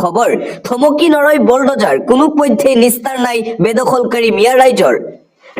খবৰ থমকি নৰয় বলডজাৰ কোনো পধ্যে নিস্তাৰ নাই বেদখলকাৰী মিয়া ৰাইজৰ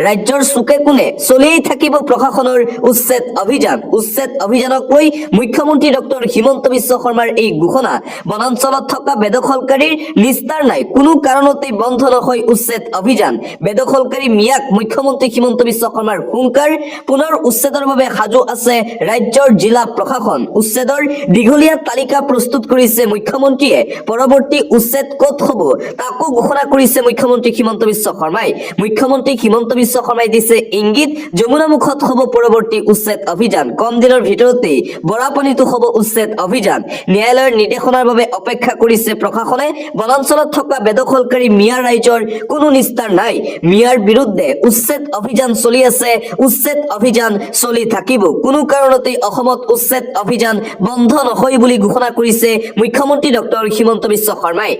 ৰাজ্যৰ চুকে কোণে চলিয়েই থাকিব প্ৰশাসনৰ উচ্ছেদ অভিযানক লৈ মুখ্যমন্ত্ৰী ডক্টৰ হিমন্ত বিশ্ব শৰ্মাৰ এই ঘোষণা বনাঞ্চলত থকা বেদখলকাৰীৰ নিস্তাৰ নাই কোনো কাৰণতে বন্ধ নহয় উচ্ছেদ অভিযান বেদখলকাৰী মিয়াক মুখ্যমন্ত্ৰী হিমন্ত বিশ্ব শৰ্মাৰ হুংকাৰ পুনৰ উচ্ছেদৰ বাবে সাজু আছে ৰাজ্যৰ জিলা প্ৰশাসন উচ্ছেদৰ দীঘলীয়া তালিকা প্ৰস্তুত কৰিছে মুখ্যমন্ত্ৰীয়ে পৰৱৰ্তী উচ্ছেদ ক'ত হ'ব তাকো ঘোষণা কৰিছে মুখ্যমন্ত্ৰী হিমন্ত বিশ্ব শৰ্মাই মুখ্যমন্ত্ৰী হিমন্ত বিশ্ব শৰ্মাই দিছে ইংগিত যমুনামুখত হ'ব পৰৱৰ্তী উচ্ছেদ অভিযান কম দিনৰ ভিতৰতে বৰাপানীতো হ'ব উচ্ছেদ অভিযান ন্যায়ালয়ৰ নিৰ্দেশনাৰ বাবে অপেক্ষা কৰিছে প্ৰশাসনে বনাঞ্চলত থকা বেদখলকাৰী মিয়া ৰাইজৰ কোনো নিস্তাৰ নাই মিয়াৰ বিৰুদ্ধে উচ্ছেদ অভিযান চলি আছে উচ্ছেদ অভিযান চলি থাকিব কোনো কাৰণতে অসমত উচ্ছেদ অভিযান বন্ধ নহয় বুলি ঘোষণা কৰিছে মুখ্যমন্ত্ৰী ডক্টৰ হিমন্ত বিশ্ব শৰ্মাই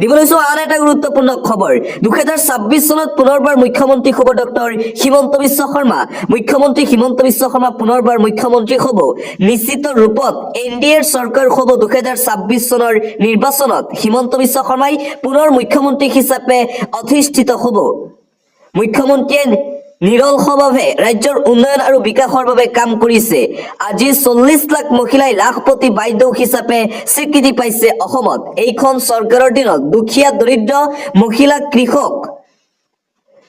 দিবলৈছো আন এটা গুৰুত্বপূৰ্ণ খবৰ 2026 চনত পুনৰবাৰ মুখ্যমন্ত্ৰী হ'ব ডক্টৰ হিমন্ত বিশ্ব শৰ্মা মুখ্যমন্ত্ৰী হিমন্ত বিশ্ব শৰ্মা পুনৰবাৰ মুখ্যমন্ত্ৰী হ'ব নিশ্চিত ৰূপত এনডিএৰ চৰকাৰ হ'ব 2026 চনৰ নিৰ্বাচনত হিমন্ত বিশ্ব শৰ্মাই পুনৰ মুখ্যমন্ত্ৰী হিচাপে অধিষ্ঠিত হ'ব মুখ্যমন্ত্ৰীয়ে নিৰলসভাৱে ৰাজ্যৰ উন্নয়ন আৰু বিকাশৰ বাবে কাম কৰিছে আজি 40 লাখ মহিলাই লাখপতি বাইদেউ হিচাপে স্বীকৃতি পাইছে অসমত এইখন চৰকাৰৰ দিনত দুখীয়া দৰিদ্ৰ মহিলা কৃষক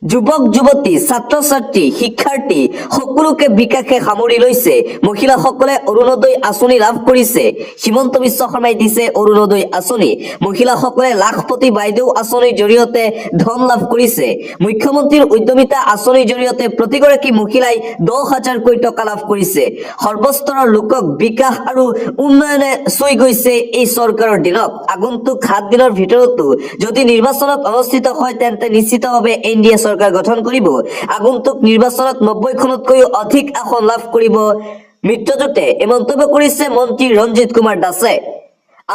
যুৱক যুৱতী ছাত্ৰ ছাত্ৰী শিক্ষাৰ্থী সকলোকে বিকাশে সামৰি লৈছে মহিলাসকলে অৰুণোদয় আঁচনি লাভ কৰিছে হিমন্ত বিশ্ব শৰ্মাই দিছে অৰুণোদয় আঁচনি মহিলাসকলে লাখপতি বাইদেউ আঁচনিৰ জৰিয়তে ধন লাভ কৰিছে মুখ্যমন্ত্ৰীৰ উদ্যমিতা আঁচনিৰ জৰিয়তে প্ৰতিগৰাকী মহিলাই 10,000 কোটি টকা লাভ কৰিছে সৰ্বস্তৰৰ লোকক বিকাশ আৰু উন্নয়নে চুই গৈছে এই চৰকাৰৰ দিনত আগন্তুক 7 দিনৰ ভিতৰতো যদি নিৰ্বাচনত অনুষ্ঠিত হয় তেন্তে নিশ্চিতভাৱে এনডিএ চৰকাৰ গঠন কৰিব আগন্তুক নিৰ্বাচনত 90খনতকৈ অধিক আসন লাভ কৰিব মিত্ৰজোঁটে এই মন্তব্য কৰিছে মন্ত্ৰী ৰঞ্জিত কুমাৰ দাসে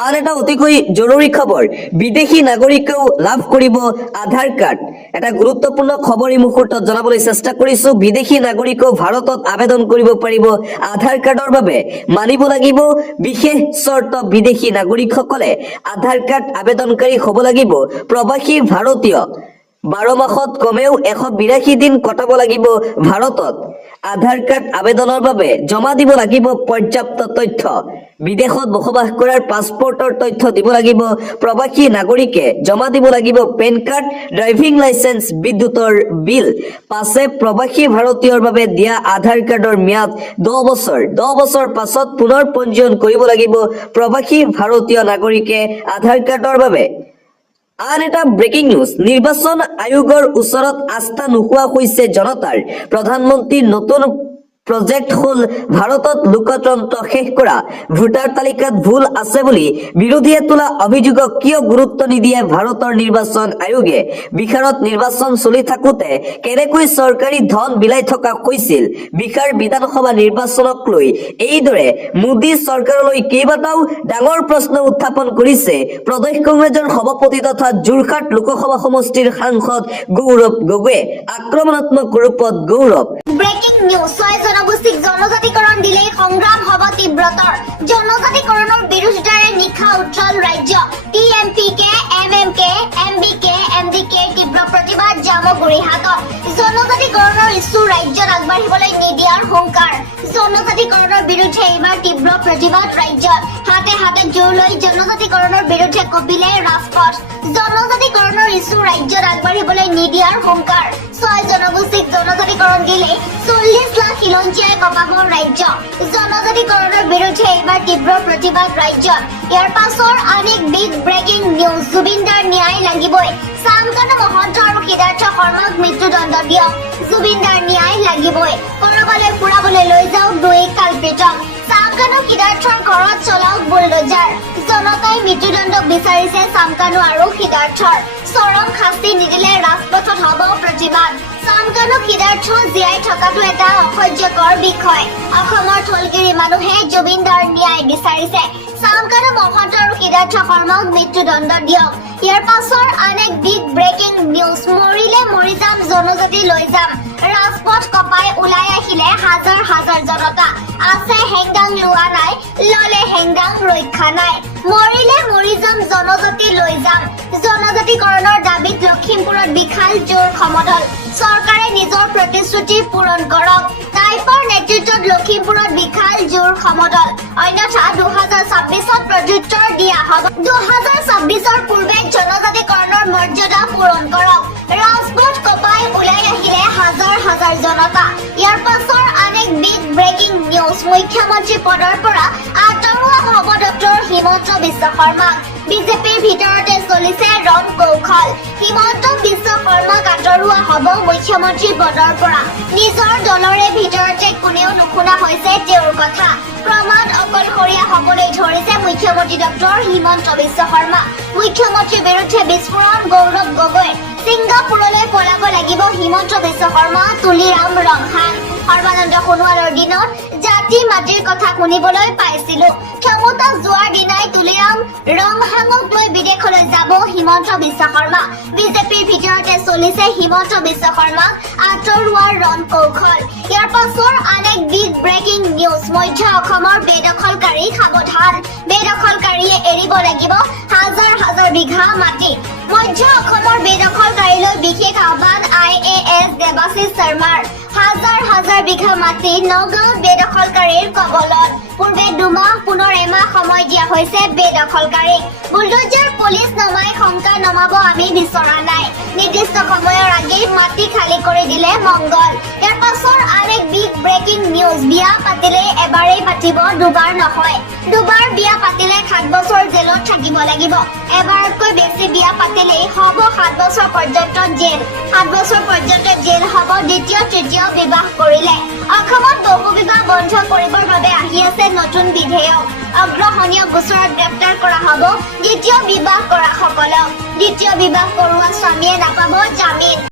আন এটা অতিকৈ জৰুৰী খবৰ বিদেশী নাগৰিকেও লাভ কৰিব আধাৰ কাৰ্ড এটা গুৰুত্বপূৰ্ণ খবৰ এই মুহূৰ্তত জনাবলৈ চেষ্টা কৰিছো বিদেশী নাগৰিকেও ভাৰতত আবেদন কৰিব পাৰিব আধাৰ কাৰ্ডৰ বাবে মানিব লাগিব বিশেষ চৰ্ত বিদেশী নাগৰিকসকলে আধাৰ কাৰ্ড আবেদনকাৰী হ'ব লাগিব প্ৰবাসী ভাৰতীয় 12 মাহত কমেও 182 দিন কটাব লাগিব ভাৰতত আধাৰ কাৰ্ড আবেদনৰ বাবে জমা দিব লাগিব পৰ্যাপ্ত তথ্য বিদেশত বসবাস কৰাৰ পাছপৰ্টৰ তথ্য দিব লাগিব প্ৰবাসী নাগৰিকে জমা দিব লাগিব পেন কাৰ্ড ড্ৰাইভিং লাইসেন্স বিদ্যুতৰ বিল পাছে প্ৰবাসী ভাৰতীয়ৰ বাবে দিয়া আধাৰ কাৰ্ডৰ ম্যাদ 10 বছৰ পাছত পুনৰ পঞ্জীয়ন কৰিব লাগিব প্ৰবাসী ভাৰতীয় নাগৰিকে আধাৰ কাৰ্ডৰ বাবে আন এটা ব্ৰেকিং নিউজ নিৰ্বাচন আয়োগৰ ওচৰত আস্থা নোহোৱা হৈছে জনতাৰ প্ৰধানমন্ত্ৰীৰ নতুন প্ৰজেক্ট হল ভাৰতত লোকতন্ত্ৰ শেষ কৰা ভোটাৰ তালিকাত ভুল আছে বুলি বিৰোধীয়ে তোলা অভিযোগক কিয় গুৰুত্ব নিদিয়ে ভাৰতৰ নিৰ্বাচন আয়োগে বিহাৰত নিৰ্বাচন চলি থাকোতে কেনেকৈ চৰকাৰী ধন বিলাই থকা হৈছিল বিহাৰ বিধানসভা নিৰ্বাচনক লৈ এইদৰে মোদী চৰকাৰলৈ কেইবাটাও ডাঙৰ প্ৰশ্ন উত্থাপন কৰিছে প্ৰদেশ কংগ্ৰেছৰ সভাপতি তথা যোৰহাট লোকসভা সমষ্টিৰ সাংসদ গৌৰৱ গগৈয়ে আক্ৰমণাত্মক ৰূপত গৌৰৱ ব্ৰেকিং নিউজ জনগোষ্ঠীক জনজাতিকৰণ দিলেই সংগ্ৰাম হ'ব তীব্ৰতৰ জনজাতিকৰণৰ বিৰুদ্ধে নিশা উজ্জ্বল ৰাজ্য টিএমপিকে এমএমকে এমবিকে এমডিকে তীব্ৰ প্ৰতিবাদ জামুগুৰিহাটত জনজাতিকৰণৰ ইছ্যু ৰাজ্যত আগবাঢ়িবলৈ নিদিয়াৰ হুংকাৰ জনজাতিকৰণৰ বিৰুদ্ধে এইবাৰ তীব্ৰ প্ৰতিবাদ ৰাজ্যত হাতে হাতে জোৰ লৈ জনজাতিকৰণৰ বিৰুদ্ধে কপিলে ৰাজপথ জনজাতিকৰণৰ ইছ্যু ৰাজ্যত আগবাঢ়িবলৈ নিদিয়াৰ হুংকাৰ 6 জনগোষ্ঠীক জনজাতিকৰণ দিলে 40 লাখ খিলঞ্জীয়াই কঁপাব ৰাজ্য জনজাতিকৰণৰ বিৰুদ্ধে এইবাৰ তীব্ৰ প্ৰতিবাদ ৰাজ্যত ইয়াৰ পাছৰ আন এক বিগ ব্ৰেকিং নিউজ জুবিনদাৰ ন্যায় লাগিবই চামকানু মহন্ত আৰু সিদ্ধাৰ্থ শৰ্মাক মৃত্যুদণ্ড দিয়ক জুবিনদাৰ ন্যায় লাগিবই কৰবালৈ ফুৰাবলৈ লৈ যাওক দুই কালপৃতক চামকানু সিদ্ধাৰ্থৰ ঘৰত চলাওক বুলডোজাৰ জনতাই মৃত্যুদণ্ড বিচাৰিছে চামকানু আৰু সিদ্ধাৰ্থৰ চৰম শাস্তি নিদিলে ৰাজপথত হ'ব প্ৰতিবাদ চামকানু সিদ্ধাৰ্থ জীয়াই থকাটো এটা অসহ্যকৰ বিষয়। অসমৰ থলগিৰি মানুহে জুবিনদাৰ ন্যায় বিচাৰিছে। চামকানু মহন্ত আৰু সিদ্ধাৰ্থ শৰ্মাক মৃত্যুদণ্ড দিয়ক। ইয়াৰ পাছৰ আন এক বিগ ব্ৰেকিং নিউজ, মৰিলে মৰি যাম, জনজাতি লৈ যাম। ৰাজপথ কপাই ওলাই আহিলে হাজাৰ হাজাৰ জনতা। আছে হেংদাং লোৱা নাই, ললে হেংদাং ৰক্ষা নাই। মৰিলে মৰি যাম, জনজাতি লৈ যাম। জনজাতিকৰণৰ দাবীত লখিমপুৰত বিশাল জোৰ সমদল। চৰকাৰে নিজৰ প্ৰতিশ্ৰুতি পূৰণ কৰক। টাইপৰ নেতৃত্বত লখিমপুৰত বিশাল জোৰ সমদল। অন্যথা 2026ত প্ৰত্যুত্তৰ দিয়া হ'ব। 2026ৰ পূৰ্বে জনজাতিকৰণৰ মৰ্যাদা পূৰণ কৰক। ৰাজপথ কপাই ওলাই আহিলে হাজাৰ হাজাৰ জনতা। ইয়াৰ পাছৰ আন এক বিগ ব্ৰেকিং নিউজ, মুখ্যমন্ত্ৰী পদৰ পৰা আঁতৰোৱা হ'ব ডক্টৰ হিমন্ত বিশ্ব শৰ্মাক। বিজেপিৰ ভিতৰতে চলিছে ৰণ কৌশল। হিমন্ত বিশ্ব শৰ্মাক আঁতৰোৱা হ'ব মুখ্যমন্ত্ৰী পদৰ পৰা। নিজৰ দলৰে ভিতৰতে কোনেও নুশুনা হৈছে তেওঁৰ কথা। প্ৰমাণ অকলশৰীয়া হ'বলৈ ধৰিছে মুখ্যমন্ত্ৰী ডক্টৰ হিমন্ত বিশ্ব শৰ্মা। মুখ্যমন্ত্ৰীৰ বিৰুদ্ধে বিস্ফোৰণ গৌৰৱ গগৈ। ছিংগাপুৰলৈ পলাব লাগিব হিমন্ত বিশ্ব শৰ্মা, তুলিৰাম ৰংহাং। সৰ্বানন্দ সোণোৱালৰ দিনত জাতি মাটিৰ কথা শুনিবলৈ পাইছিলো। ক্ষমতা যোৱাৰ দিনাই তুলিৰাম ৰংহাঙক লৈ বিদেশলৈ যাব হিমন্ত বিশ্ব শৰ্মা। বিজেপিৰ ভিতৰতে চলিছে হিমন্ত বিশ্ব শৰ্মাক আঁতৰোৱাৰ ৰণ কৌশল। ইয়াৰ পাছৰ আন এক বিগ ব্ৰেকিং নিউজ, মধ্য অসমৰ বেদখলকাৰী সাৱধান। বেদখলকাৰীয়ে এৰিব লাগিব হাজাৰ হাজাৰ বিঘা মাটি। মধ্য অসমৰ বেদখলকাৰীলৈ বিশেষ আহ্বান IAS দেৱাশীষ শৰ্মাৰ। হাজাৰ হাজাৰ বিঘা মাটি নগাঁৱত বেদখলকাৰীৰ কবলত। পূৰ্বে 2 মাহ, পুনৰ এমাহ সময় দিয়া হৈছে বেদখলকাৰীক। বুলডোজাৰ পুলিচ নমাই শংকা নমাব আমি বিচৰা নাই। নিৰ্দিষ্ট সময়ৰ আগেই মাটি খালী কৰি দিলে মংগল। ইয়াৰ পাছৰ আন এক বিগ ব্ৰেকিং নিউজ, বিয়া পাতিলে এবাৰেই পাতিব, দুবাৰ নহয়। দুবাৰ বিয়া পাতিলে 7 বছৰ জেলত থাকিব লাগিব। এবাৰতকৈ বেছি বিয়া পাতিলেই হ'ব 7 বছৰ পৰ্যন্ত জেল। 7 বছৰ পৰ্যন্ত জেল হ'ব দ্বিতীয় তৃতীয় বিবাহ কৰিলে। অসমত বহু বিবাহ বন্ধ কৰিবৰ বাবে আহি আছে নতুন বিধেয়ক। অগ্ৰহণীয় গোচৰত গ্ৰেপ্তাৰ কৰা হ'ব দ্বিতীয় বিবাহ কৰা সকলক। দ্বিতীয় বিবাহ কৰোৱা স্বামীয়ে নাপাব জামিন।